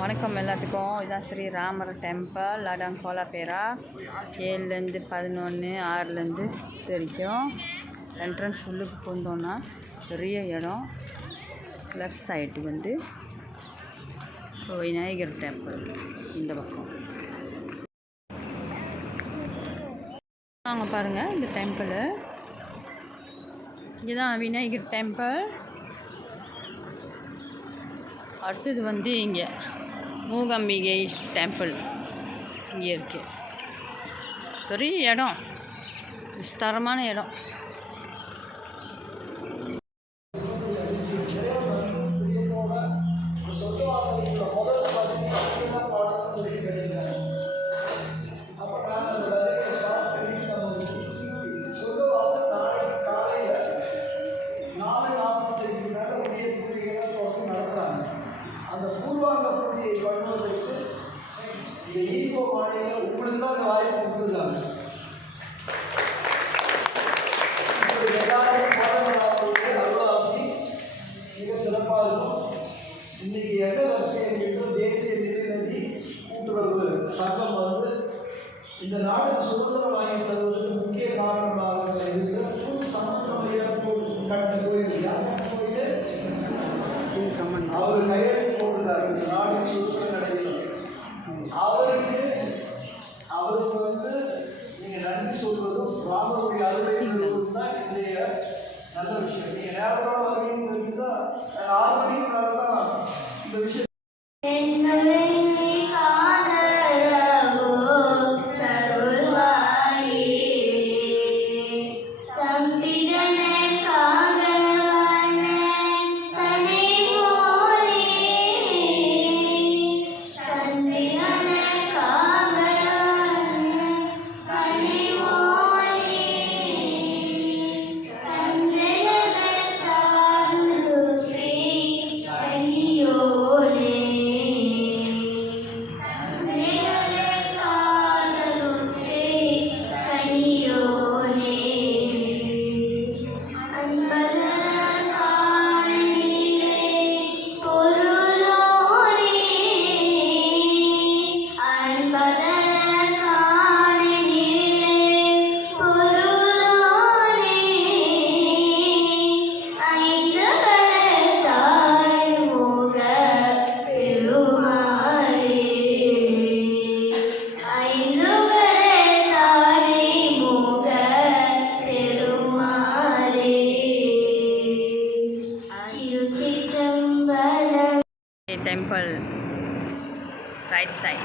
வணக்கம் எல்லாத்துக்கும். இதுதான் ஸ்ரீ ராமர் டெம்பிள் லடங்கோலாபேரா. 7லேருந்து 11, 6லேருந்து வரைக்கும். என்ட்ரன்ஸ் உள்ளுக்கு போந்தோன்னா பெரிய இடம். லெஃப்ட் சைடு வந்து விநாயகர் டெம்பிள் இந்த பக்கம். வாங்க பாருங்கள் இந்த டெம்பிள். இதுதான் விநாயகர் டெம்பிள். அடுத்தது வந்து இங்கே மூகாம்பிகை டெம்பிள் இங்கே இருக்குது. பெரிய இடம், விஸ்தாரமான இடம். அந்த பூர்வாங்க பூஜையை பண்ணுவதற்கு இந்த ஈகோ மாநிலம் உங்களுக்கு தான் அந்த வாய்ப்பு கொடுத்துருக்காங்க. அருளாசி மிக சிறப்பாக இருக்கும். இன்னைக்கு எகதர்சியம் தேசிய நிலைநதி கூட்டுறவு சங்கம் வந்து இந்த நாடுக்கு சுதந்திரம் வாங்கி தருவதற்கு முக்கிய காரணமாக இருக்கு. சமுத்திரம் கட்டின கோயில் அவர் கையெழுத்து போட்டிருக்காரு. இந்த நாடு சுதந்திரம் கிடைக்கிறது. அவருக்கு வந்து நீங்கள் நன்றி சொல்வதும் ராமருடைய அலுவலகம் தான் என்னுடைய நல்ல விஷயம். நீங்கள் நேரத்தோட வருவீங்கன்னு இருந்தால் 6 மணிக்கு மேலே தான் இந்த விஷயம். Temple right side.